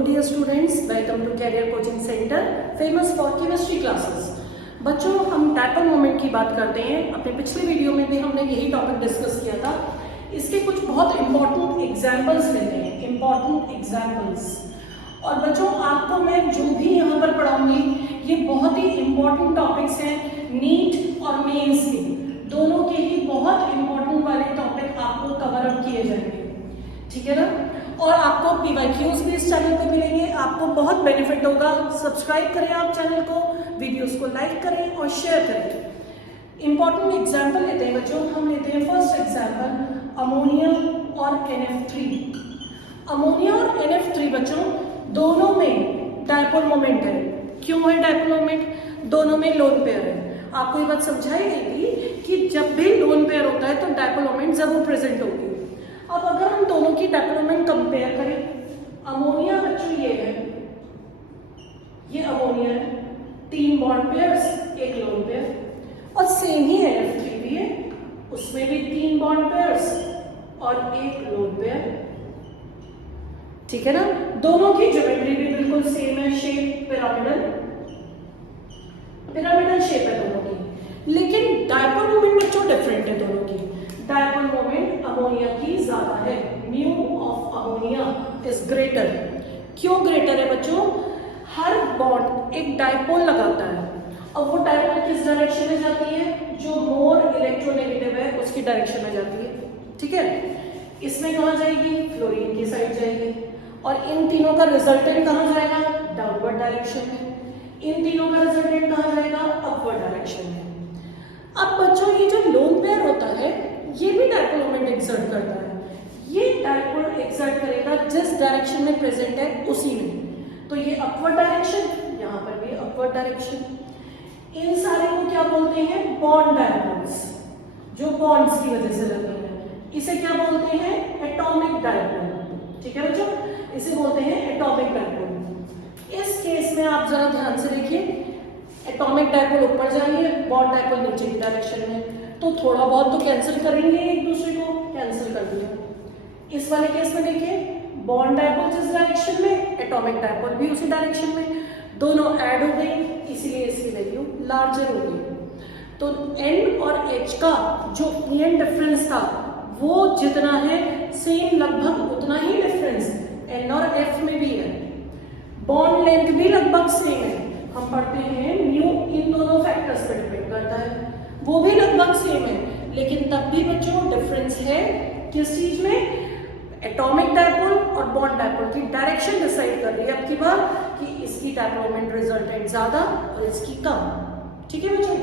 Dear students, welcome to Career Coaching Center, famous for chemistry classes. बच्चों, हम dipole moment की बात करते हैं। अपने पिछले वीडियो में भी हमने यही टॉपिक डिस्कस किया था। इसके कुछ बहुत इंपॉर्टेंट एग्जाम्पल्स लेते हैं, इंपॉर्टेंट एग्जाम्पल्स। और बच्चों, आपको मैं जो भी यहाँ पर पढ़ाऊंगी ये बहुत ही इंपॉर्टेंट टॉपिक्स हैं। नीट और मेंस के दोनों के ही बहुत इंपॉर्टेंट वाले टॉपिक आपको कवर अप किए जाएंगे, ठीक है ना। और आपको PYQs भी इस चैनल पे मिलेंगे, आपको बहुत बेनिफिट होगा। सब्सक्राइब करें आप चैनल को, वीडियोस को लाइक करें और शेयर करें। इंपॉर्टेंट एग्जाम्पल लेते हैं बच्चों। हम लेते हैं फर्स्ट एग्जाम्पल अमोनिया और NF3। अमोनिया और NF3 बच्चों दोनों में डायपोल मोमेंट है। क्यों है डायपोल मोमेंट? दोनों में लोन पेयर है। आपको ये बात समझाई गई थी कि जब भी लोन पेयर होता है तो डायपोल मोमेंट जरूर प्रेजेंट होगी। अब अगर हम दोनों की डायपोल मोमेंट कंपेयर करें, अमोनिया बच्चों ये है, ये अमोनिया है, 3 बॉन्ड पेयर्स, 1 लोन पेयर। और सेम ही NF3 भी है, उसमें भी 3 बॉन्ड पेयर्स और 1 लोन पेयर, ठीक है ना। दोनों की ज्योमेट्री भी बिल्कुल सेम है, शेप पिरामिडल शेप है दोनों की। लेकिन डायपोल मोमेंट बच्चों डिफरेंट है दोनों की। डायपोल मोमेंट अमोनिया की ज्यादा है, mu of ammonia is greater. क्यों ग्रेटर है बच्चों? हर बॉन्ड एक डायपोल लगाता है और वो डायपोल किस डायरेक्शन में जाती है? जो मोर इलेक्ट्रोनेगेटिव है उसकी डायरेक्शन में जाती है, ठीक है। इसमें कहाँ जाएगी? फ्लोरीन की साइड जाएगी। और इन तीनों का रिजल्टेंट कहाँ जाएगा? डाउनवर्ड डायरेक्शन में। इन तीनों का रिजल्टेंट कहाँ जाएगा? अपवर्ड डायरेक्शन में। अब बच्चों ये जो लोन पेयर होता है ये भी डायपोल मोमेंट एक्सर्ट करता है। ये डायपोल एक्सर्ट करेगा जिस डायरेक्शन में प्रेजेंट है उसी में। तो ये अपवर्ड डायरेक्शन, यहाँ पर भी अपवर्ड डायरेक्शन। इन सारे को क्या बोलते हैं? बॉन्ड डायपोल्स, जो बॉन्ड्स की वजह से लगे हैं। इसे क्या बोलते हैं? एटॉमिक डायपोल, ठीक है बच्चों, इसे बोलते हैं एटॉमिक डायपोल। इस केस में आप जरा ध्यान से देखिए, एटॉमिक डायपोल ऊपर जा रही है, बॉन्ड डायपोल नीचे की डायरेक्शन में। तो थोड़ा बहुत तो कैंसिल करेंगे, एक दूसरे को कैंसिल कर दिया। इस वाले केस में देखिए, बॉन्ड डायपोल जिस डायरेक्शन में, एटॉमिक डायपोल भी उसी डायरेक्शन में, दोनों ऐड हो गई, इसलिए इसकी वैल्यू लार्जर हो गई। तो N और H का जो EN डिफरेंस था वो जितना है सेम, लगभग उतना ही डिफरेंस N और F में भी है। बॉन्ड लेंथ भी लगभग सेम है। हम पढ़ते हैं म्यू इन दोनों फैक्टर्स पर डिपेंड करता है, वो भी लगभग सेम है। लेकिन तब भी बच्चों डिफरेंस है किस चीज में? एटॉमिक डायपोल और बॉन्ड डायपोल की डायरेक्शन डिसाइड कर रही है अब की बार कि इसकी डायपोल मोमेंट रिजल्टेंट ज्यादा और इसकी कम, ठीक है बच्चों।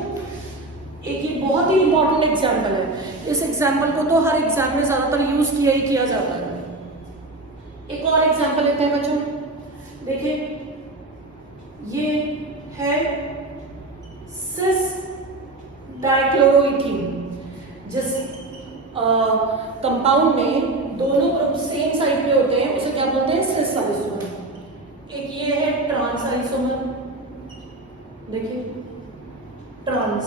एक ये बहुत ही इंपॉर्टेंट एग्जाम्पल है। इस एग्जाम्पल को तो हर एग्जाम में ज्यादातर यूज किया जाता है। एक और एग्जाम्पल लेते हैं बच्चों। देखिए, ये है सिस डाइक्लोरोइथीन, जिस कंपाउंड में दोनों ग्रुप सेम साइड पे होते हैं उसे क्या बोलते हैं? Cis isomer. एक ये है ट्रांस आइसोमर, देखिए ट्रांस,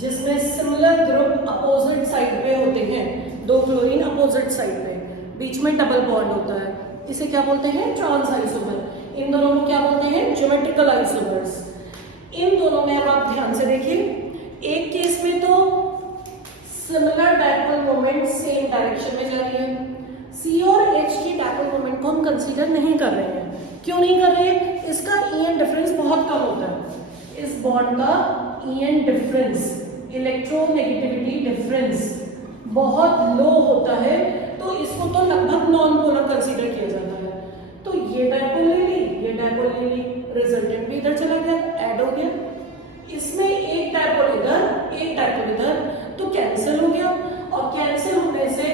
जिसमें सिमिलर ग्रुप अपोजिट साइड पे होते हैं, 2 क्लोरीन अपोजिट साइड पे, बीच में डबल बॉन्ड होता है, इसे क्या बोलते हैं? Trans isomer. इन दोनों को क्या बोलते हैं? Geometrical isomers. इन दोनों में अब आप ध्यान से देखिए, एक केस में तो similar dipole moment same direction में जा रही है। C और H की डायपोल मोमेंट को हम कंसीडर नहीं कर रहे हैं। क्यों नहीं कर रहे हैं? इसका EN डिफरेंस बहुत कम होता है। इस बॉन्ड का EN डिफरेंस, इलेक्ट्रोनेगेटिविटी डिफरेंस, बहुत लो होता है, तो इसको तो लगभग नॉन पोलर कंसीडर किया जाता है। तो ये डायपोल ले ली, ये डायपोल ले ली, रिजल्टेंट भी इधर चला गया, ऐड हो गया। इसमें एक डायपोल इधर, एक डायपोल इधर, तो कैंसिल हो गया। और कैंसिल होने से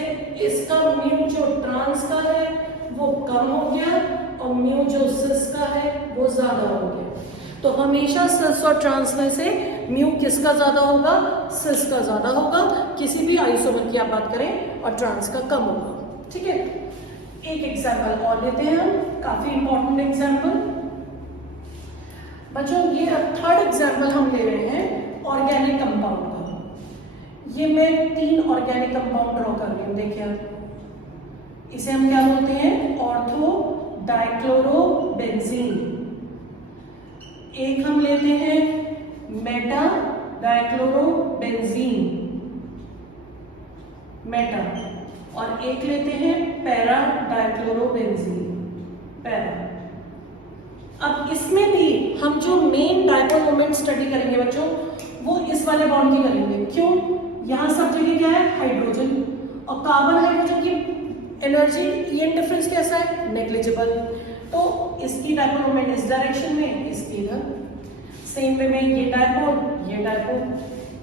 इसका म्यू जो ट्रांस का है वो कम हो गया और म्यू जो सिस का है वो ज्यादा हो गया। तो हमेशा सिस और ट्रांस में से म्यू किसका ज्यादा होगा? सिस का ज्यादा होगा। किसी भी आइसोमर की आप बात करें और ट्रांस का कम होगा, ठीक है। एक एग्जाम्पल और लेते हैं हम, काफी इंपॉर्टेंट एग्जाम्पल बच्चों। ये थर्ड एग्जाम्पल हम ले रहे हैं ऑर्गेनिक कंपाउंड का। ये मैं 3 ऑर्गेनिक कंपाउंड ड्रॉ कर रही हूँ, देखिए। इसे हम क्या बोलते हैं? Ortho dichlorobenzene. एक हम लेते हैं मेटा डाइक्लोरोबेंजीन, मेटा, और एक लेते हैं पैरा डाइक्लोरोबेंजीन, पैरा। अब इसमें भी हम जो मेन डाइपोल मोमेंट स्टडी करेंगे बच्चों, वो इस वाले बॉन्ड की करेंगे। क्यों? यहाँ सब जगह क्या है? हाइड्रोजन, और कार्बन हाइड्रोजन की एनर्जी ये डिफरेंस कैसा है? नेग्लिजिबल। तो इसकी डाइपोल मोमेंट इस डायरेक्शन में, इसकी इधर। सेम वे में ये डाइपोल, ये डाइपोल,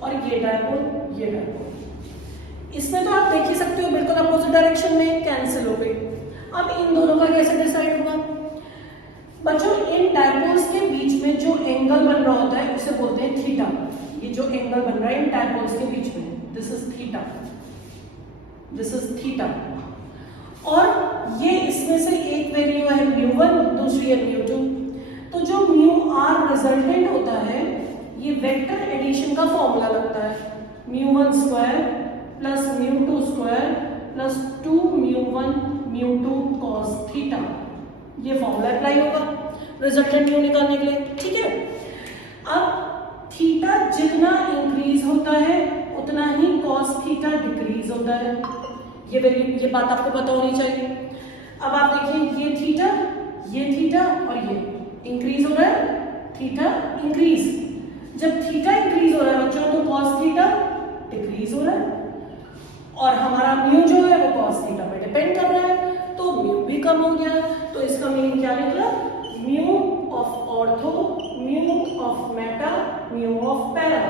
और ये डाइपोल, ये डाइपोल। इसमें तो आप देख ही सकते हो बिल्कुल अपोजिट डायरेक्शन में कैंसिल हो गई। अब इन दोनों का कैसे डिसाइड होगा बच्चों? इन डाइपोल्स के बीच में जो एंगल बन रहा होता है उसे बोलते हैं थीटा। ये जो एंगल बन रहा है इन डाइपोल्स के बीच में, this is theta, this is theta. और ये इसमें से एक वैल्यू है μ1, दूसरी है μ2। तो जो μr रिजल्टेंट होता है ये वेक्टर एडिशन का फॉर्मूला लगता है, μ1 square plus μ2 square plus 2μ1 μ2 cos theta. ये फॉर्मूला अप्लाई होगा रिजल्टेंट म्यू निकालने के लिए, ठीक है। अब थीटा जितना इंक्रीज होता है उतना ही cos थीटा डिक्रीज होता है। ये बात आपको पता होनी चाहिए। अब आप देखिए ये थीटा और ये इंक्रीज हो रहा है, थीटा इंक्रीज। जब थीटा इंक्रीज हो रहा है बच्चों तो cos थीटा डिक्रीज हो रहा है, और हमारा म्यू जो है वो cos थीटा पे डिपेंड कर रहा है, तो म्यू भी कम हो गया। तो इसका मीनिंग क्या निकला? Mu of ortho, mu of Meta, mu of para.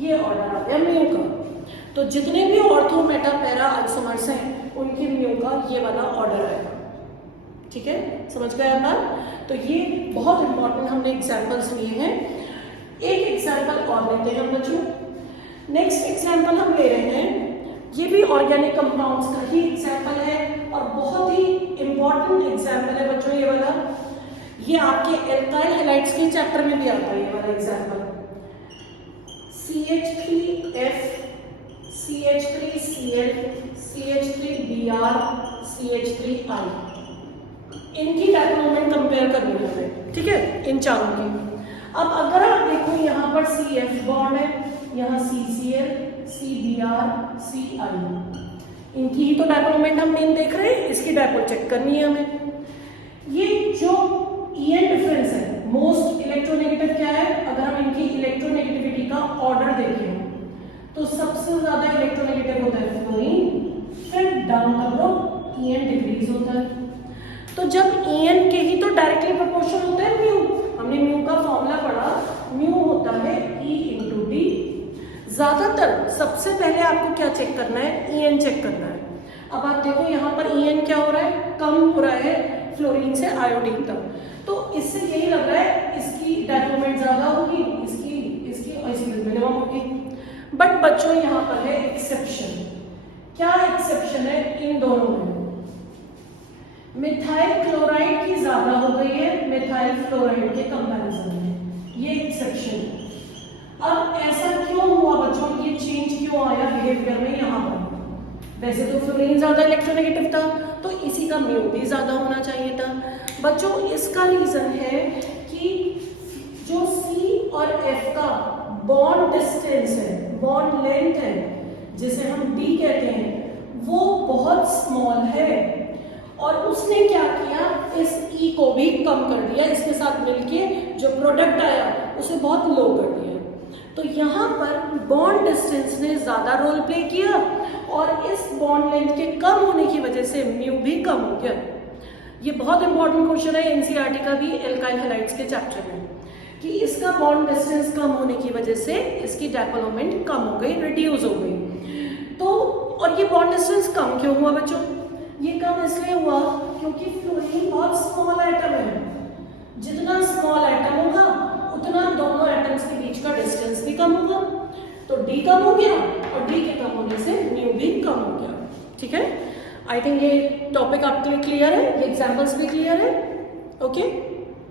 ये ऑर्डर आ गया म्यू का। तो जितने भी ऑर्थो, मेटा, पैरा आइसोमर्स हैं उनके म्यू का ये वाला ऑर्डर आएगा, ठीक है। समझ गए आप बात? तो ये बहुत इंपॉर्टेंट हमने एग्जाम्पल्स लिए हैं। एक एग्जाम्पल और लेते हैं हम बच्चों। नेक्स्ट एग्जाम्पल हम ले रहे हैं, ये भी ऑर्गेनिक कंपाउंड्स का ही एग्जाम्पल है और बहुत ही इंपॉर्टेंट एग्जाम्पल है बच्चों ये वाला। ये आपके एल्काइल हैलाइड्स के चैप्टर में भी आता है ये वाला example. CH3F, CH3Cl, CH3Br, CH3I, इनकी डाइपोल मोमेंट कंपेयर करनी है हमें, ठीक है, इन चारों की। अब अगर आप देखो यहाँ पर CF बॉन्ड है, यहाँ CCl, CBr, CI, इनकी ही तो डाइपोल मोमेंट हम मेन देख रहे हैं, इसकी डाइपोल चेक करनी है हमें। ये जो EN डिफरेंस है, मोस्ट इलेक्ट्रोनेगेटिव क्या है? अगर हम इनकी इलेक्ट्रोनेगेटिविटी का ऑर्डर देखें तो सबसे ज्यादा इलेक्ट्रोनेगेटिव होता है फ्लोरीन, फिर down the group EN decrease होता है। तो जब EN के ही तो डायरेक्टली प्रोपोर्शनल होता है म्यू, हमने म्यू का फॉर्मूला पढ़ा, म्यू होता है E इंटू डी। ज्यादातर सबसे पहले आपको क्या चेक करना है? EN चेक करना है। अब आप देखो यहाँ पर EN क्या हो रहा है? कम हो रहा है फ्लोरीन से आयोडीन तक। तो इससे यही लग रहा है इसकी डाइपोल मोमेंट ज्यादा होगी, इसकी मिनिमम होगी। बट बच्चों यहाँ पर है एक्सेप्शन। क्या एक्सेप्शन है? इन दोनों में मिथाइल क्लोराइड की ज्यादा हो गई है मिथाइल फ्लोराइड के कंपैरिजन में, ये एक्सेप्शन है। अब ऐसा क्यों हुआ बच्चों? ये चेंज क्यों आया बिहेवियर में यहाँ पर? वैसे तो फ्लोरीन ज्यादा इलेक्ट्रोनेगेटिव था, तो इसी का म्यू भी ज्यादा होना चाहिए था। बच्चों इसका रीजन है कि जो C और F का बॉन्ड डिस्टेंस है, बॉन्ड लेंथ है, जिसे हम D कहते हैं, वो बहुत स्मॉल है, और उसने क्या किया? इस E को भी कम कर दिया, इसके साथ मिलके जो प्रोडक्ट आया उसे बहुत लो कर दिया। तो यहाँ पर बॉन्ड डिस्टेंस ने ज्यादा रोल प्ले किया, और इस बॉन्ड लेंथ के कम होने की वजह से म्यू भी कम हो गया। ये बहुत इंपॉर्टेंट क्वेश्चन है एनसीईआरटी का भी एल्काइल हैलाइड्स के चैप्टर में, कि इसका बॉन्ड डिस्टेंस कम होने की वजह से इसकी डाइपोल मोमेंट कम हो गई, रिड्यूस हो गई। तो और ये बॉन्ड डिस्टेंस कम क्यों हुआ बच्चों? ये कम इसलिए हुआ क्योंकि फ्लोरीन बहुत स्मॉल एटम है। जितना स्मॉल एटम होगा उतना दोनों एटम्स के बीच का डिस्टेंस भी कम होगा, तो डी कम हो गया, और डी के कम होने से म्यू भी कम हो गया, ठीक है। आई थिंक ये टॉपिक आपके लिए क्लियर है, ये एग्जाम्पल्स भी क्लियर है, ओके।